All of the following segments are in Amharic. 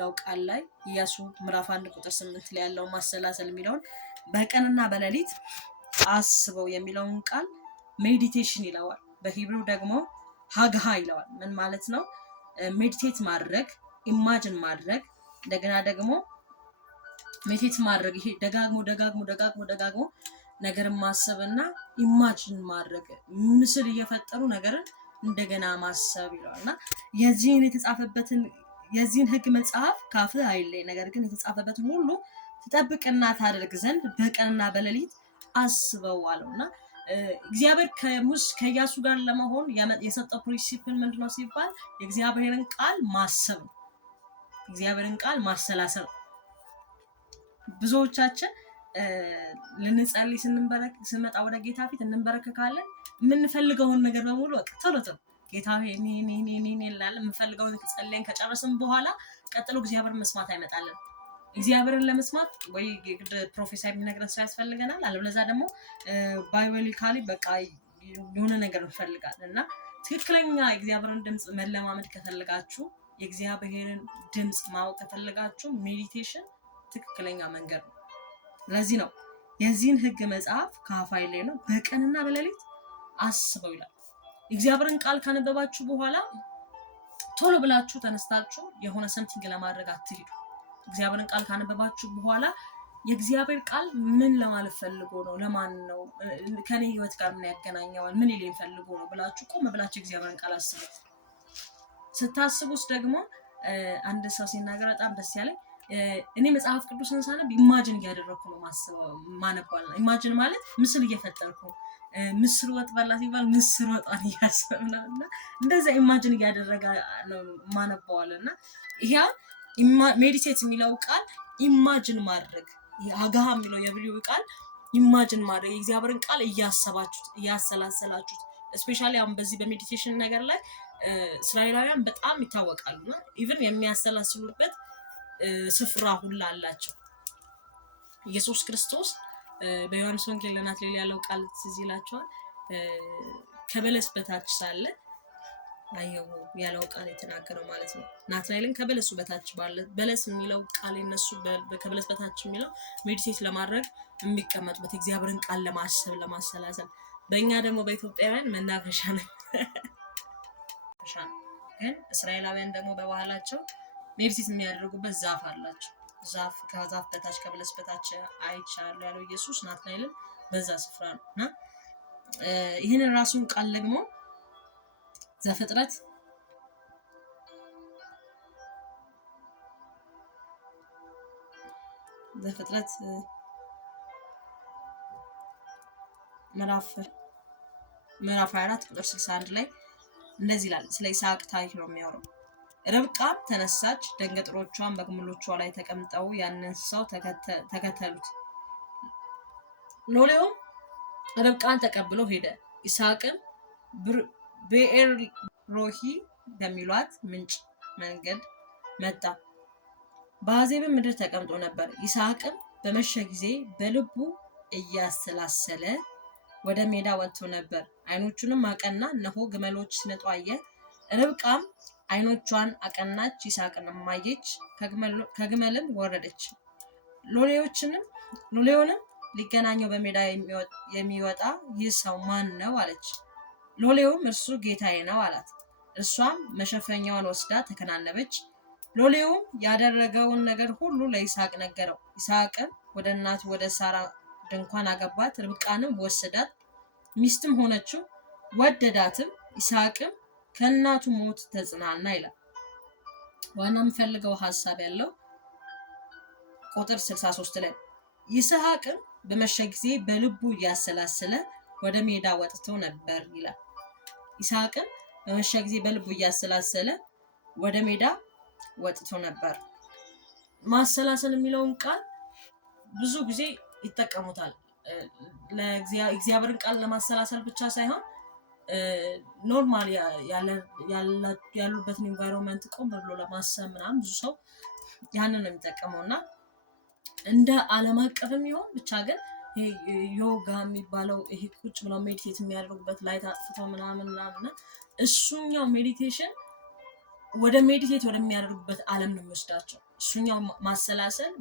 የሚለው ቃል ላይ ኢያሱ ምዕራፍ 1 ቁጥር 8 ላይ ያለው ማሰላሰል የሚለውን በቀንና በሌሊት አስበው የሚለውን ቃል ሜዲቴሽን ይለዋል። በሂብሩ ደግሞ ሀግሃ ይለዋል። ምን ማለት ነው? ሜዲቴት ማድረግ፣ ኢማጅን ማድረግ፣ እንደገና ደግሞ ሜዲቴት ማድረግ፣ ይሄ ደጋግሞ ነገርን ማሰብና ኢማጅን ማድረግ፣ ምስል እየፈጠሩ ነገርን እንደገና ማሰብ ይለዋልና የዚህን ሕግ መጽሐፍ ካፍህ አይለይ፣ ነገር ግን የተጻፈበትን ሁሉ ትጠብቅና ታደርግ ዘንድ በቀንና በሌሊት አስበው አለውና እግዚአብሔር ከኢያሱ ጋር ለመሆን የሰጠው ፕሪንሲፕል ምንድነው ሲባል የእግዚአብሔርን ቃል ማሰብ ነው። እግዚአብሔርን ቃል ማሰላሰል። ብዙዎቻችን ልንጸልይ ስንመጣ ወደ ጌታ ፊት እንበረከካለን። የምንፈልገውን ነገር በሙሉ ቶሎ ጌታ እኔ እንላለን። የምንፈልገውን ጸልየን ከጨረስን በኋላ ቀጥሎ እግዚአብሔርን መስማት አይመጣልን። እግዚአብሔርን ለመስማት ወይ ግድ ፕሮፌሰር የሚነግረን ሰው ያስፈልገናል። አለበለዚያ ደግሞ ባይበሊካሊ በቃ የሆነ ነገር እንፈልጋለን። እና ትክክለኛ የእግዚአብሔርን ድምፅ መለማመድ ከፈለጋችሁ፣ የእግዚአብሔርን ድምፅ ማወቅ ከፈለጋችሁ ሜዲቴሽን ትክክለኛ መንገድ ነው። ለዚህ ነው የዚህን ሕግ መጽሐፍ ከአፍህ ላይ ነው በቀንና በሌሊት አስበው ይላል። እግዚአብሔርን ቃል ካነበባችሁ በኋላ ቶሎ ብላችሁ ተነስታችሁ የሆነ ሰምቲንግ ለማድረግ አትሂዱ። እግዚአብሔርን ቃል ካነበባችሁ በኋላ የእግዚአብሔር ቃል ምን ለማለት ፈልጎ ነው፣ ለማን ነው፣ ከኔ ህይወት ጋር ምን ያገናኘዋል፣ ምን ይሌን ፈልጎ ነው ብላችሁ ቆም ብላችሁ እግዚአብሔርን ቃል አስቡት። ስታስቡት ደግሞ አንድ ሰው ሲናገር በጣም ደስ ያለኝ፣ እኔ መጽሐፍ ቅዱስን ሳነብ ኢማጂን እያደረኩ ነው ማነባል። ኢማጂን ማለት ምስል እየፈጠርኩ፣ ምስር ወጥ በላ ሲባል ምስር ወጣን እያሰብነውና እንደዛ ኢማጂን እያደረጋ ነው ማነባዋልና ይሄ ሜዲቴት የሚለው ቃል ኢማጂን ማድረግ፣ አጋሃ የሚለው የብሉይ ቃል ኢማጂን ማድረግ፣ የእግዚአብሔርን ቃል እያሰባችሁት እያሰላሰላችሁት። ስፔሻሊ አሁን በዚህ በሜዲቴሽን ነገር ላይ እስራኤላውያን በጣም ይታወቃሉና ኢቭን የሚያሰላስሉበት ስፍራ ሁላ አላቸው። ኢየሱስ ክርስቶስ በዮሐንስ ወንጌል ለናትናኤል ያለው ቃል ትዝ ይላችኋል። ከበለስ በታች ሳለ አየው ያለው ቃል የተናገረው ማለት ነው። ናትናኤልን ከበለሱ በታች ባለ በለስ የሚለው ቃል እነሱ ከበለስ በታች የሚለው ሜዲቴት ለማድረግ የሚቀመጡበት እግዚአብሔርን ቃል ለማሰብ ለማሰላሰል። በእኛ ደግሞ በኢትዮጵያውያን መናፈሻ ነው። ግን እስራኤላውያን ደግሞ በባህላቸው ሜዲቴት የሚያደርጉበት ዛፍ አላቸው። ከዛፍ በታች ከበለስ በታች አይቻለሁ ያለው ኢየሱስ ናትናኤልን በዛ ስፍራ ነው እና ይህንን ራሱን ቃል ደግሞ ዘፍጥረት ምዕራፍ 24 ቁጥር 61 ላይ እንደዚህ ይላል። ስለ ይስሐቅ ታሪክ ነው የሚያወራው። ርብቃም ተነሳች፣ ደንገጥሮቿን በግመሎቿ ላይ ተቀምጠው ያንን ሰው ተከተሉት። ሎሌውም ርብቃን ተቀብሎ ሄደ። ይስሐቅም ብኤር ሮሂ በሚሏት ምንጭ መንገድ መጣ፣ በአዜብም ምድር ተቀምጦ ነበር። ይስሐቅም በመሸ ጊዜ በልቡ እያሰላሰለ ወደ ሜዳ ወጥቶ ነበር። ዓይኖቹንም አቀና፣ እነሆ ግመሎች ሲመጡ አየ። ርብቃም ዓይኖቿን አቀናች፣ ይስሐቅንም አየች፣ ከግመልም ወረደች። ሎሌውንም ሊገናኘው በሜዳ የሚወጣ ይህ ሰው ማን ነው አለች። ሎሌውም እርሱ ጌታዬ ነው አላት። እርሷም መሸፈኛዋን ወስዳ ተከናነበች። ሎሌውም ያደረገውን ነገር ሁሉ ለይስሐቅ ነገረው። ይስሐቅም ወደ እናቱ ወደ ሳራ ድንኳን አገባት፣ ርብቃንም ወሰዳት፣ ሚስትም ሆነችው፣ ወደዳትም። ይስሐቅም ከእናቱ ሞት ተጽናና ይላል። ዋና የምፈልገው ሀሳብ ያለው ቁጥር 63 ላይ ይስሐቅም በመሸ ጊዜ በልቡ እያሰላሰለ ወደ ሜዳ ወጥቶ ነበር ይላል። ይስሐቅም በመሸ ጊዜ በልቡ እያሰላሰለ ወደ ሜዳ ወጥቶ ነበር። ማሰላሰል የሚለውን ቃል ብዙ ጊዜ ይጠቀሙታል። ለእግዚአብሔርን ቃል ለማሰላሰል ብቻ ሳይሆን ኖርማል ያሉበትን ኢንቫይሮንመንት ቆም ብሎ ለማሰብ ምናምን ብዙ ሰው ያንን ነው የሚጠቀመው እና እንደ ዓለም አቀፍም ይሆን ብቻ ግን ዮጋ የሚባለው ይሄ ቁጭ ብለው ሜዲቴት የሚያደርጉበት ላይት አጥፍቶ ምናምን እሱኛው ሜዲቴሽን ወደ ሜዲቴት ወደሚያደርጉበት ዓለም ነው የሚወስዳቸው። እሱኛው ማሰላሰል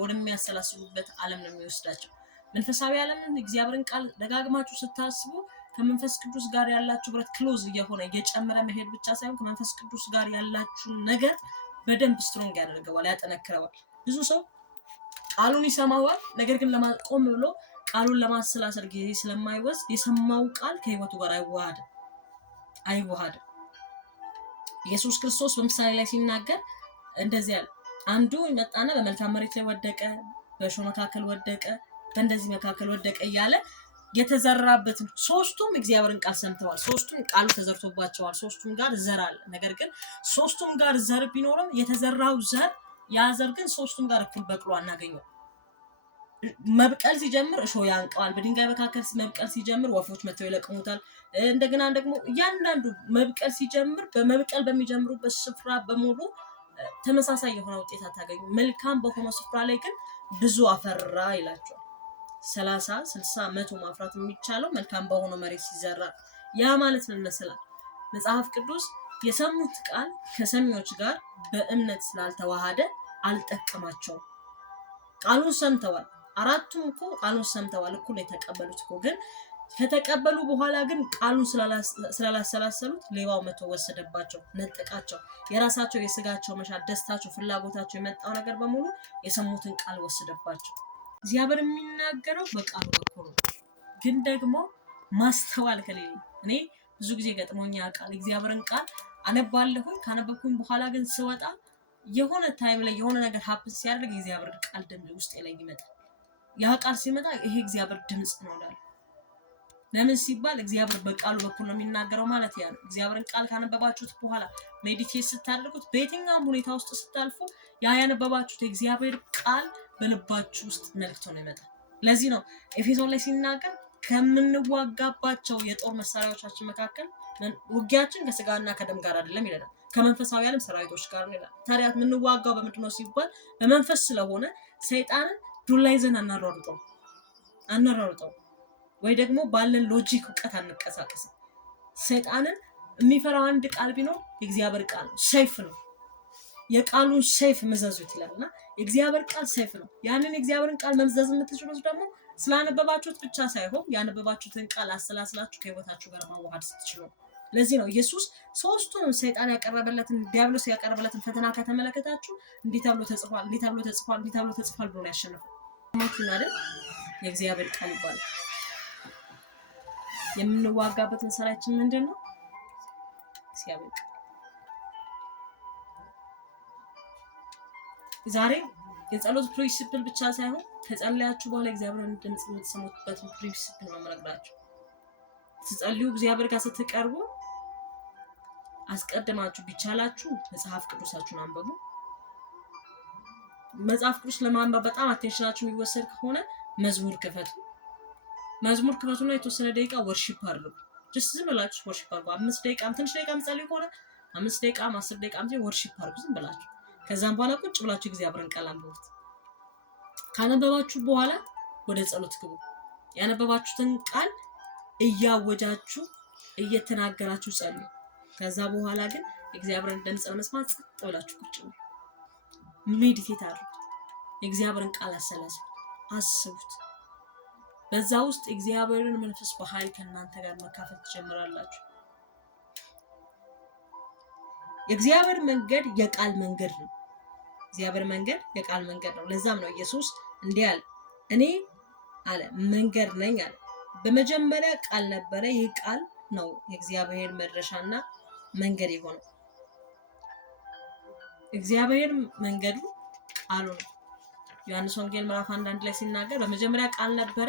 ወደሚያሰላስሉበት ዓለም ነው የሚወስዳቸው። መንፈሳዊ ዓለምን እግዚአብሔርን ቃል ደጋግማችሁ ስታስቡ ከመንፈስ ቅዱስ ጋር ያላችሁ ብረት ክሎዝ እየሆነ እየጨመረ መሄድ ብቻ ሳይሆን ከመንፈስ ቅዱስ ጋር ያላችሁ ነገር በደንብ ስትሮንግ ያደርገዋል፣ ያጠነክረዋል። ብዙ ሰው ቃሉን ይሰማዋል፣ ነገር ግን ቆም ብሎ ቃሉን ለማሰላሰል ጊዜ ስለማይወስድ የሰማው ቃል ከህይወቱ ጋር አይዋሃድም። ኢየሱስ ክርስቶስ በምሳሌ ላይ ሲናገር እንደዚህ ያለ አንዱ መጣና በመልካም መሬት ላይ ወደቀ፣ በእሾህ መካከል ወደቀ፣ በእንደዚህ መካከል ወደቀ እያለ የተዘራበትን ሶስቱም እግዚአብሔርን ቃል ሰምተዋል። ሶስቱም ቃሉ ተዘርቶባቸዋል። ሶስቱም ጋር ዘር አለ። ነገር ግን ሶስቱም ጋር ዘር ቢኖርም የተዘራው ዘር ያ ዘር ግን ሶስቱም ጋር እኩል በቅሎ አናገኘው። መብቀል ሲጀምር እሾህ ያንቀዋል። በድንጋይ መካከል መብቀል ሲጀምር ወፎች መጥተው ይለቅሙታል። እንደገና ደግሞ እያንዳንዱ መብቀል ሲጀምር በመብቀል በሚጀምሩበት ስፍራ በሙሉ ተመሳሳይ የሆነ ውጤት አታገኙ። መልካም በሆነው ስፍራ ላይ ግን ብዙ አፈራ ይላቸዋል። 30፣ 60፣ 100 ማፍራት የሚቻለው መልካም በሆነው መሬት ሲዘራ። ያ ማለት ምን መሰላል? መጽሐፍ ቅዱስ የሰሙት ቃል ከሰሚዎች ጋር በእምነት ስላልተዋሃደ አልጠቀማቸውም። ቃሉን ሰምተዋል። አራቱም እኮ ቃሉን ሰምተዋል፣ እኩል የተቀበሉት እኮ። ግን ከተቀበሉ በኋላ ግን ቃሉን ስላላሰላሰሉት ሌባው መቶ ወሰደባቸው፣ ነጠቃቸው። የራሳቸው የስጋቸው መሻት፣ ደስታቸው፣ ፍላጎታቸው የመጣው ነገር በሙሉ የሰሙትን ቃል ወሰደባቸው። እግዚአብሔር የሚናገረው በቃሉ በኩል ነው። ግን ደግሞ ማስተዋል ከሌለ እኔ ብዙ ጊዜ ገጥሞኛ ቃል እግዚአብሔርን ቃል አነባለሁኝ። ካነበብኩኝ በኋላ ግን ስወጣ የሆነ ታይም ላይ የሆነ ነገር ሀፕን ሲያደርግ የእግዚአብሔር ቃል ድምፅ ውስጥ ላይ ይመጣል። ያ ቃል ሲመጣ ይሄ እግዚአብሔር ድምፅ ነው እላለሁ። ለምን ሲባል እግዚአብሔር በቃሉ በኩል ነው የሚናገረው ማለት ያ ነው። እግዚአብሔርን ቃል ካነበባችሁት በኋላ ሜዲቴት ስታደርጉት በየትኛውም ሁኔታ ውስጥ ስታልፉ ያ ያነበባችሁት የእግዚአብሔር ቃል በልባችሁ ውስጥ መልክቶ ነው ይመጣል። ለዚህ ነው ኤፌሶን ላይ ሲናገር ከምንዋጋባቸው የጦር መሳሪያዎቻችን መካከል ውጊያችን ከስጋና ከደም ጋር አይደለም ይላል፣ ከመንፈሳዊ ዓለም ሰራዊቶች ጋር ነው ይላል። ታዲያ የምንዋጋው በምንድን ነው ሲባል በመንፈስ ስለሆነ ሰይጣንን ዱላ ይዘን አናሯሩጠው ወይ ደግሞ ባለን ሎጂክ እውቀት አንቀሳቀስም። ሰይጣንን የሚፈራው አንድ ቃል ቢኖር የእግዚአብሔር ቃል ነው፣ ሰይፍ ነው። የቃሉን ሰይፍ መዘዙት ይላልና የእግዚአብሔር ቃል ሰይፍ ነው። ያንን የእግዚአብሔርን ቃል መምዘዝ የምትችሉት ደግሞ ስላነበባችሁት ብቻ ሳይሆን ያነበባችሁትን ቃል አሰላስላችሁ ከህይወታችሁ ጋር ማዋሃድ ስትችሉ። ለዚህ ነው ኢየሱስ ሶስቱንም ሰይጣን ያቀረበለትን ዲያብሎስ ያቀረበለትን ፈተና ከተመለከታችሁ እንዲህ ተብሎ ተጽፏል፣ እንዲህ ተብሎ ተጽፏል፣ እንዲህ ተብሎ ተጽፏል ብሎ ነው ያሸነፈው። ማለት የእግዚአብሔር ቃል ይባላል። የምንዋጋበት መሳሪያችን ምንድን ነው? እግዚአብሔር ቃል። ዛሬ የጸሎት ፕሪንሲፕል ብቻ ሳይሆን ከጸለያችሁ በኋላ እግዚአብሔርን ድምፅ የምትሰሙበትን ፕሪንሲፕል ነው የምነግራችሁ። ስትጸልዩ እግዚአብሔር ጋር ስትቀርቡ አስቀድማችሁ ቢቻላችሁ መጽሐፍ ቅዱሳችሁን አንብቡ። መጽሐፍ ቅዱስ ለማንበብ በጣም አቴንሽናችሁ የሚወሰድ ከሆነ መዝሙር ክፈቱና የተወሰነ ደቂቃ ወርሺፕ አድርጉ። ጀስት ዝም ብላችሁ ወርሺፕ አድርጉ። 5 ደቂቃ ትንሽ ደቂቃ የምትጸልዩ ከሆነ 5 ደቂቃ 10 ደቂቃ ወርሺፕ አድርጉ ዝም ብላችሁ። ከዛም በኋላ ቁጭ ብላችሁ እግዚአብሔርን ቃል አንብቡት። ካነበባችሁ በኋላ ወደ ጸሎት ግቡ። ያነበባችሁትን ቃል እያወጃችሁ እየተናገራችሁ ጸልዩ። ከዛ በኋላ ግን እግዚአብሔርን ድምፅ ለመስማት ጸጥ ብላችሁ ቁጭ ብሉ። ሜዲቴት አድርጉት። የእግዚአብሔርን ቃል አሰላስሉ፣ አስቡት። በዛ ውስጥ እግዚአብሔርን መንፈስ በኃይል ከእናንተ ጋር መካፈል ትጀምራላችሁ። የእግዚአብሔር መንገድ የቃል መንገድ ነው። እግዚአብሔር መንገድ የቃል መንገድ ነው። ለዛም ነው ኢየሱስ እንዲህ አለ፣ እኔ አለ መንገድ ነኝ አለ። በመጀመሪያ ቃል ነበረ፣ ይህ ቃል ነው የእግዚአብሔር መድረሻና መንገድ የሆነው። እግዚአብሔር መንገዱ ቃሉ ነው። ዮሐንስ ወንጌል ምዕራፍ 1 ላይ ሲናገር በመጀመሪያ ቃል ነበረ፣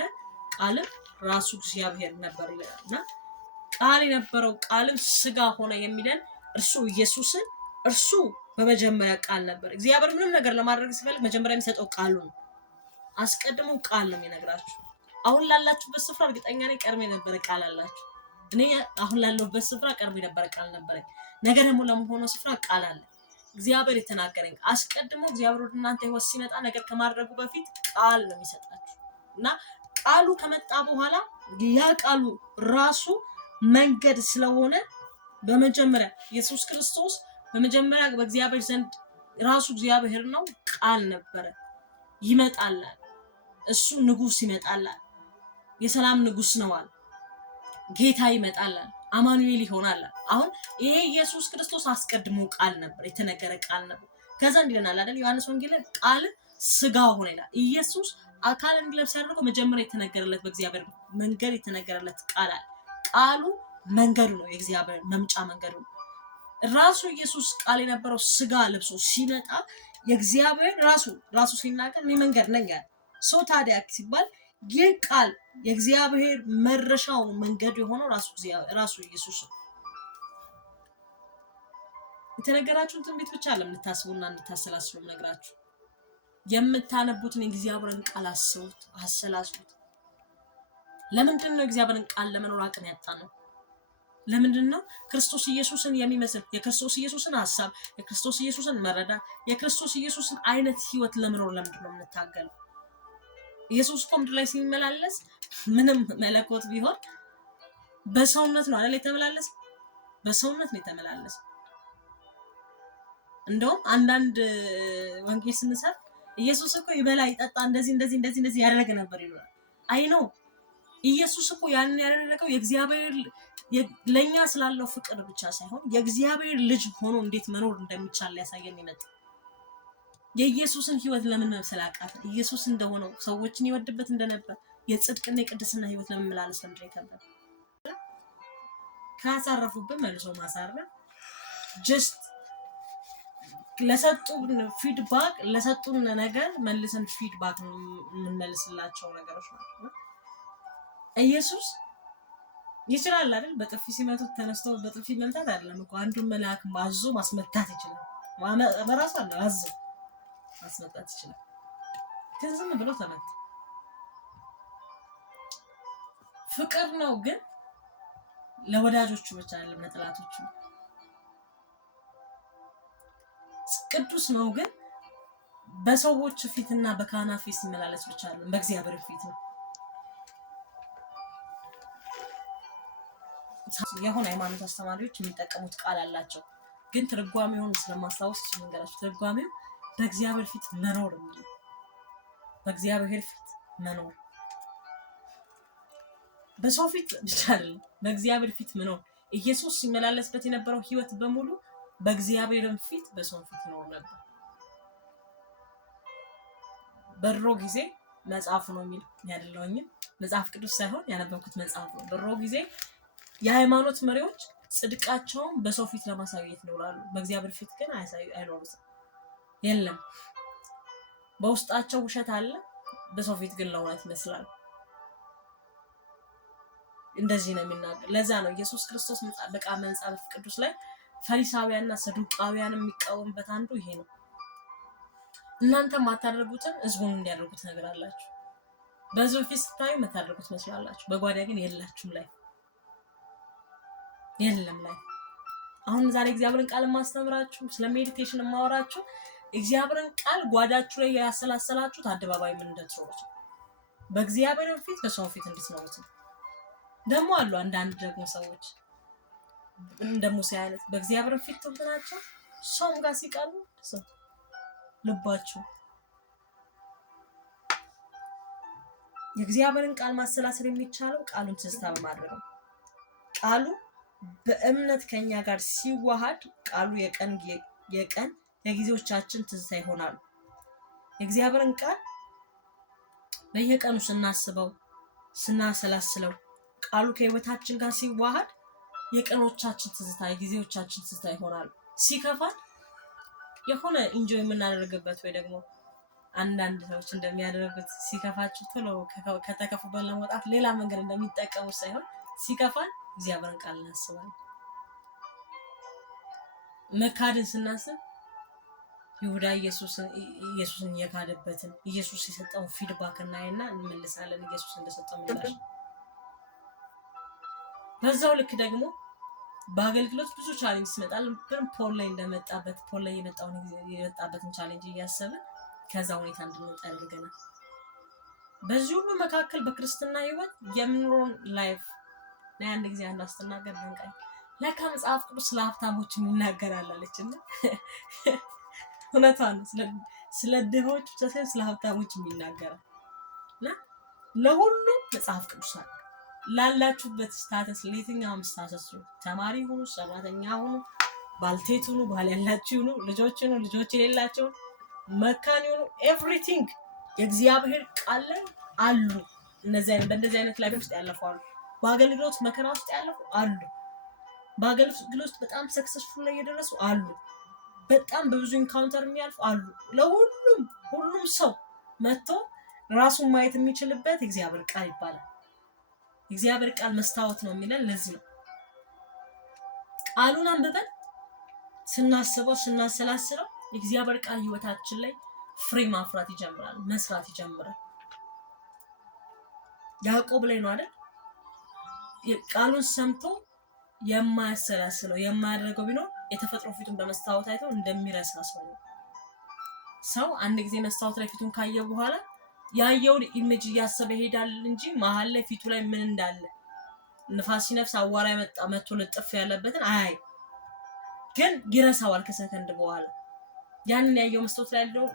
ቃልም ራሱ እግዚአብሔር ነበር ይላል። እና ቃል የነበረው ቃልም ስጋ ሆነ የሚለን እርሱ ኢየሱስን እርሱ በመጀመሪያ ቃል ነበር። እግዚአብሔር ምንም ነገር ለማድረግ ሲፈልግ መጀመሪያ የሚሰጠው ቃሉ ነው። አስቀድሞ ቃል ነው የሚነግራችሁ። አሁን ላላችሁበት ስፍራ እርግጠኛ ነኝ ቀድሞ የነበረ ቃል አላችሁ። እኔ አሁን ላለሁበት ስፍራ ቀድሞ የነበረ ቃል ነበረኝ። ነገ ደግሞ ለመሆነው ስፍራ ቃል አለ። እግዚአብሔር የተናገረኝ አስቀድሞ እግዚአብሔር ወደ እናንተ ህይወት ሲመጣ ነገር ከማድረጉ በፊት ቃል ነው የሚሰጣችሁ እና ቃሉ ከመጣ በኋላ ያ ቃሉ ራሱ መንገድ ስለሆነ በመጀመሪያ ኢየሱስ ክርስቶስ በመጀመሪያ በእግዚአብሔር ዘንድ ራሱ እግዚአብሔር ነው። ቃል ነበረ። ይመጣል፣ እሱ ንጉስ ይመጣል፣ የሰላም ንጉስ ነው አለ። ጌታ ይመጣል፣ አማኑኤል ይሆናል። አሁን ይሄ ኢየሱስ ክርስቶስ አስቀድሞ ቃል ነበር፣ የተነገረ ቃል ነበር። ከዛ እንዲለናል አይደል ዮሐንስ ወንጌል ቃል ስጋ ሆነ ይላል። ኢየሱስ አካል እንዲለብስ ያደረገው መጀመሪያ የተነገረለት በእግዚአብሔር መንገድ የተነገረለት ቃል አለ። ቃሉ መንገዱ ነው፣ የእግዚአብሔር መምጫ መንገዱ ነው። ራሱ ኢየሱስ ቃል የነበረው ስጋ ለብሶ ሲመጣ የእግዚአብሔር ራሱ ሲናገር እኔ መንገድ ነኝ ያለ ሰው። ታዲያ ሲባል ይህ ቃል የእግዚአብሔር መረሻው መንገድ የሆነው ራሱ ኢየሱስ ነው። የተነገራችሁን ትንቢት ብቻ ለምታስቡና እንድታሰላስሉ ነግራችሁ የምታነቡትን የእግዚአብሔርን ቃል አስቡት፣ አሰላስሉት። ለምንድን ነው የእግዚአብሔርን ቃል ለመኖር አቅም ያጣ ነው? ለምንድን ነው ክርስቶስ ኢየሱስን የሚመስል የክርስቶስ ኢየሱስን ሐሳብ፣ የክርስቶስ ኢየሱስን መረዳት፣ የክርስቶስ ኢየሱስን አይነት ህይወት ለመኖር ለምንድን ነው የምንታገለው? ኢየሱስ እኮ ምድር ላይ ሲመላለስ ምንም መለኮት ቢሆን በሰውነት ነው አይደል የተመላለሰ? በሰውነት ነው የተመላለሰ። እንደውም አንዳንድ ወንጌል ስንሰብ ኢየሱስ እኮ ይበላ ይጠጣ እንደዚህ ያደረገ ነበር ይላል። አይ ነው ኢየሱስ እኮ ያንን ያደረገው የእግዚአብሔር ለኛ ስላለው ፍቅር ብቻ ሳይሆን የእግዚአብሔር ልጅ ሆኖ እንዴት መኖር እንደሚቻል ሊያሳየን ይመጣ። የኢየሱስን ህይወት ለምን መምሰል አቃተን? ኢየሱስ እንደሆነው ሰዎችን ይወድበት እንደነበር የጽድቅና የቅድስና ህይወት ለመመላለስ ለምድር ይከብዳል። ካሳረፉብን መልሶ ማሳረፍ ጀስት ለሰጡን ፊድባክ ለሰጡን ነገር መልሰን ፊድባክ የምንመልስላቸው ነገሮች ናቸው። ኢየሱስ ይችላል አይደል? በጥፊ ሲመቱት ተነስቶ በጥፊ መምታት አይደለም እኮ አንዱን መልአክ ማዞ ማስመታት ይችላል። በራሱ አለ አዞ ማስመታት ይችላል። ግን ዝም ብሎ ተመታ። ፍቅር ነው ግን ለወዳጆቹ ብቻ አይደለም፣ ለጠላቶቹ። ቅዱስ ነው ግን በሰዎች ፊትና በካህናት ፊት ሲመላለስ ብቻ አይደለም፣ በእግዚአብሔር ፊት ነው። የሆነ ሃይማኖት አስተማሪዎች የሚጠቀሙት ቃል አላቸው፣ ግን ትርጓሜውን ስለማስታወስ መንገራችሁ። ትርጓሜው በእግዚአብሔር ፊት መኖር ነው። በእግዚአብሔር ፊት መኖር በሰው ፊት ብቻ አይደለም፣ በእግዚአብሔር ፊት መኖር። ኢየሱስ ሲመላለስበት የነበረው ህይወት በሙሉ በእግዚአብሔርም ፊት በሰው ፊት ነው ነበር። በድሮ ጊዜ መጽሐፉ ነው የሚል ያደለውኝ መጽሐፍ ቅዱስ ሳይሆን ያነበብኩት መጽሐፍ ነው። በድሮ ጊዜ የሃይማኖት መሪዎች ጽድቃቸውን በሰው ፊት ለማሳየት ይኖራሉ፣ በእግዚአብሔር ፊት ግን አይኖሩትም። የለም በውስጣቸው ውሸት አለ፣ በሰው ፊት ግን ለእውነት ይመስላል። እንደዚህ ነው የሚናገር። ለዛ ነው ኢየሱስ ክርስቶስ መጽሐፍ ቅዱስ ላይ ፈሪሳውያንና ሰዱቃውያን የሚቃወምበት አንዱ ይሄ ነው። እናንተ ማታደርጉትን ህዝቡን እንዲያደርጉት ነገር አላችሁ። በህዝብ ፊት ስታዩ የምታደርጉት መስላላችሁ፣ በጓዳ ግን የላችሁም ላይ የለም ላይ። አሁን ዛሬ እግዚአብሔርን ቃል ማስተምራችሁ ስለ ሜዲቴሽን ማወራችሁ እግዚአብሔርን ቃል ጓዳችሁ ላይ ያሰላሰላችሁት አደባባይ ምን እንደትሮች በእግዚአብሔር ፊት በሰው ፊት እንድትኖሩት። ደግሞ አሉ አንዳንድ ደግሞ ሰዎች እንደ ሙሴ አይነት በእግዚአብሔር ፊት ትውልናቸው ሰውም ጋር ሲቀርቡ ልባችሁ የእግዚአብሔርን ቃል ማሰላሰል የሚቻለው ቃሉን ትዝታ በማድረግ ነው። ቃሉ በእምነት ከኛ ጋር ሲዋሃድ ቃሉ የቀን የጊዜዎቻችን ትዝታ ይሆናሉ። የእግዚአብሔርን ቃል በየቀኑ ስናስበው ስናሰላስለው ቃሉ ከህይወታችን ጋር ሲዋሃድ የቀኖቻችን ትዝታ የጊዜዎቻችን ትዝታ ይሆናሉ። ሲከፋን የሆነ ኢንጆይ የምናደርግበት ወይ ደግሞ አንዳንድ ሰዎች እንደሚያደርጉት ሲከፋቸው ቶሎ ከተከፉበት ለመውጣት ሌላ መንገድ እንደሚጠቀሙት ሳይሆን ሲከፋን እግዚአብሔርን ቃል እናስባለን። መካድን ስናስብ ይሁዳ ኢየሱስን የካደበትን ኢየሱስ የሰጠውን ፊድባክ እናይና እንመልሳለን። ኢየሱስ እንደሰጠው ምላሽ። በዛው ልክ ደግሞ በአገልግሎት ብዙ ቻሌንጅ ይመጣል። ፖል ላይ የመጣበትን ቻሌንጅ እያሰብን ከዛ ሁኔታ እንድንወጣ ያደርገናል። በዚህ ሁሉ መካከል በክርስትና ህይወት የምንኖረውን ላይፍ ላይ አንድ ጊዜ አንድ አስተናገር ደንቃኝ ለካ መጽሐፍ ቅዱስ ስለ ሀብታሞች ይናገራል አለችና እውነታ ነው። ስለ ድሆች ብቻ ሳይሆን ስለ ሀብታሞች የሚናገራል እና ለሁሉም መጽሐፍ ቅዱስ አለ። ላላችሁበት ስታተስ፣ ለየትኛውም ስታተስ፣ ተማሪ ሁኑ፣ ሰራተኛ ሁኑ፣ ባልቴት ሁኑ፣ ባል ያላችሁ ሁኑ፣ ልጆች ሁኑ፣ ልጆች የሌላቸው መካን ሁኑ፣ ኤቭሪቲንግ የእግዚአብሔር ቃል ላይ አሉ። በእንደዚህ አይነት ላይፍ ውስጥ ያለፉ አሉ። በአገልግሎት መከራ ውስጥ ያለፉ አሉ። በአገልግሎት በጣም ሰክሰስፉል ላይ የደረሱ አሉ። በጣም በብዙ ኢንካውንተር የሚያልፉ አሉ። ሁሉም ሰው መጥቶ ራሱን ማየት የሚችልበት እግዚአብሔር ቃል ይባላል። እግዚአብሔር ቃል መስታወት ነው የሚለን ለዚህ ነው። ቃሉን አንብበን ስናስበው ስናሰላስለው የእግዚአብሔር ቃል ህይወታችን ላይ ፍሬ ማፍራት ይጀምራል፣ መስራት ይጀምራል። ያዕቆብ ላይ ነው አይደል? ቃሉን ሰምቶ የማያሰላስለው የማያደርገው ቢኖር የተፈጥሮ ፊቱን በመስታወት አይቶ እንደሚረሳ ሰው ነው። ሰው አንድ ጊዜ መስታወት ላይ ፊቱን ካየ በኋላ ያየውን ኢሜጅ እያሰበ ይሄዳል እንጂ መሀል ላይ ፊቱ ላይ ምን እንዳለ ንፋስ ሲነፍስ አዋራ መጥቶ ልጥፍ ያለበትን አይ ግን ይረሳዋል ከሰከንድ በኋላ። ያንን ያየው መስታወት ላይ ያለው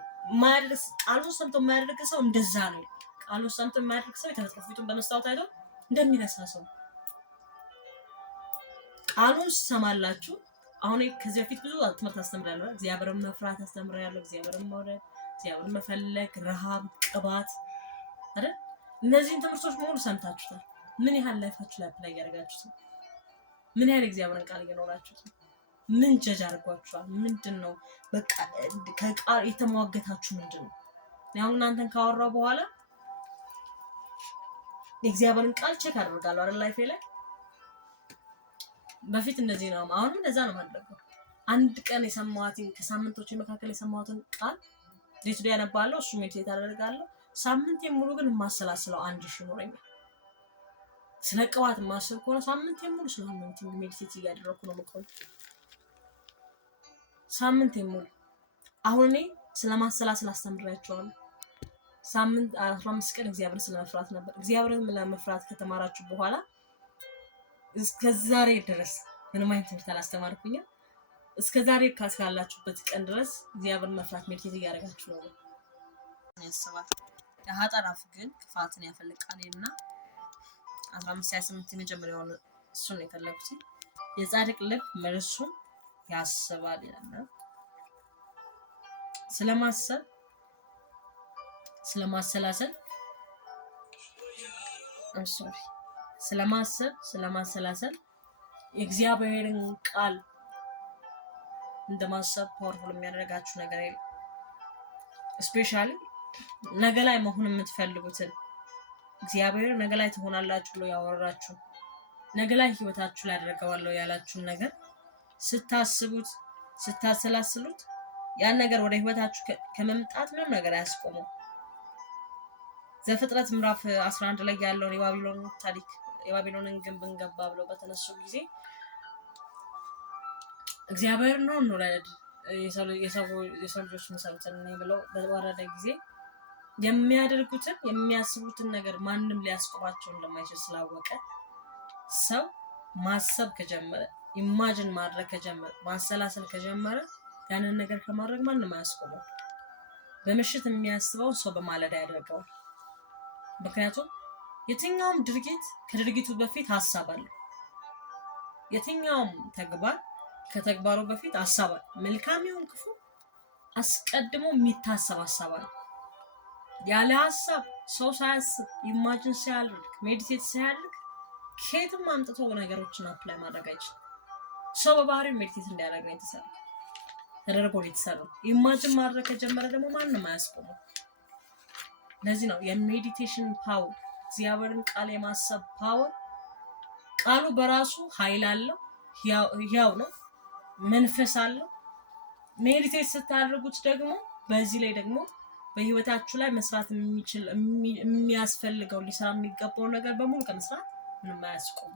ማድረስ ቃሉን ሰምቶ የማያደርግ ሰው እንደዛ ነው። ቃሉን ሰምቶ የማያደርግ ሰው የተፈጥሮ ፊቱን በመስታወት አይቶ እንደሚረሳ ሰው። ቃሉን ሰማላችሁ። አሁን ከዚህ በፊት ብዙ ትምህርት አስተምራለሁ። እግዚአብሔርን መፍራት አስተምራለሁ። እግዚአብሔርን መውደድ፣ እግዚአብሔርን መፈለግ፣ ረሃብ፣ ቅባት አይደል? እነዚህን ትምህርቶች ሙሉ ሰምታችሁታል። ምን ያህል ላይፋችሁ ላይ አፕላይ ያደርጋችሁት ነው? ምን ያህል እግዚአብሔርን ቃል እየኖራችሁት ነው? ምን ጀጅ አድርጓችኋል? ምንድነው በቃ ከቃል የተሟገታችሁ ምንድነው? ያው እናንተን ካወራው በኋላ የእግዚአብሔርን ቃል ቼክ አደርጋለሁ አይደል? ላይፌ ላይ በፊት እንደዚህ ነው። አሁንም እንደዛ ነው ማድረገው። አንድ ቀን የሰማሁትን ከሳምንቶች መካከል የሰማሁትን ቃል ዴት ዴይ አነባለሁ፣ እሱ ሜዲቴት አደርጋለሁ። ሳምንት ሙሉ ግን የማሰላስለው አንድ ሺህ ይኖረኛል። ስለ ቅባት ማሰብ ከሆነ ሳምንት ሙሉ ስለ አኖይንቲንግ ሜዲቴት እያደረኩ ነው የምቆየው። ሳምንት ሙሉ አሁን እኔ ስለማሰላሰል አስተምራችኋለሁ። ሳምንት 15 ቀን እግዚአብሔርን ስለመፍራት ነበር። እግዚአብሔርን ለመፍራት ከተማራችሁ በኋላ እስከዛሬ ድረስ ምንም አይነት ትምህርት አላስተማርኩኝም። እስከዛሬ ካላችሁበት ቀን ድረስ እግዚአብሔርን መፍራት ሜዲቴት እያደረጋችሁ ነው ያስባል። የኃጥአን አፍ ግን ክፋትን ያፈልቃልና 15:28 የመጀመሪያው እሱ ነው የፈለኩት። የጻድቅ ልብ መልሱን ያስባል ይላል። ስለማሰላሰል ስለማሰላሰል የእግዚአብሔርን ቃል እንደማሰብ ፓወርፉል የሚያደርጋችሁ ነገር የለም። ስፔሻሊ ነገ ላይ መሆን የምትፈልጉትን እግዚአብሔር ነገ ላይ ትሆናላችሁ ብሎ ያወራችሁ ነገ ላይ ህይወታችሁ ላይ አደርገዋለሁ ያላችሁን ነገር ስታስቡት ስታሰላስሉት ያን ነገር ወደ ህይወታችሁ ከመምጣት ምንም ነገር አያስቆመው። ዘፍጥረት ምዕራፍ 11 ላይ ያለውን የባቢሎን ታሪክ የባቢሎንን ግንብ እንገባ ብለው በተነሱ ጊዜ እግዚአብሔር ነው እንውረድ የሰው ልጆች መሰረትን ብለው በወረደ ጊዜ የሚያደርጉትን የሚያስቡትን ነገር ማንም ሊያስቆማቸው እንደማይችል ስላወቀ ሰው ማሰብ ከጀመረ ኢማጂን ማድረግ ከጀመረ ማሰላሰል ከጀመረ ያንን ነገር ከማድረግ ማንም አያስቆመው። በምሽት የሚያስበው ሰው በማለዳ ያደርገዋል። ምክንያቱም የትኛውም ድርጊት ከድርጊቱ በፊት ሐሳብ አለ። የትኛውም ተግባር ከተግባሩ በፊት ሐሳብ አለ። መልካም ይሁን ክፉ አስቀድሞ የሚታሰብ ሐሳብ አለ። ያለ ሐሳብ ሰው ሳያስብ ኢማጂን ሳያደርግ ሜዲቴት ሳያደርግ ከየትም አምጥቶ ነገሮችን አፕላይ ማድረግ አይችልም። ሰው በባህሪው ሜዲቴት እንዲያደርግ ነው የተሰራው፣ ተደርጎ ነው የተሰራው። ኢማጂን ማድረግ ከጀመረ ደግሞ ማንም አያስቆመው። ለዚህ ነው የሜዲቴሽን ፓወር፣ እግዚአብሔርን ቃል የማሰብ ፓወር። ቃሉ በራሱ ኃይል አለው፣ ሕያው ነው፣ መንፈስ አለው። ሜዲቴት ስታደርጉት ደግሞ በዚህ ላይ ደግሞ በህይወታችሁ ላይ መስራት የሚያስፈልገው ሊሰራ የሚገባው ነገር በሙሉ ከመስራት ምንም አያስቆም።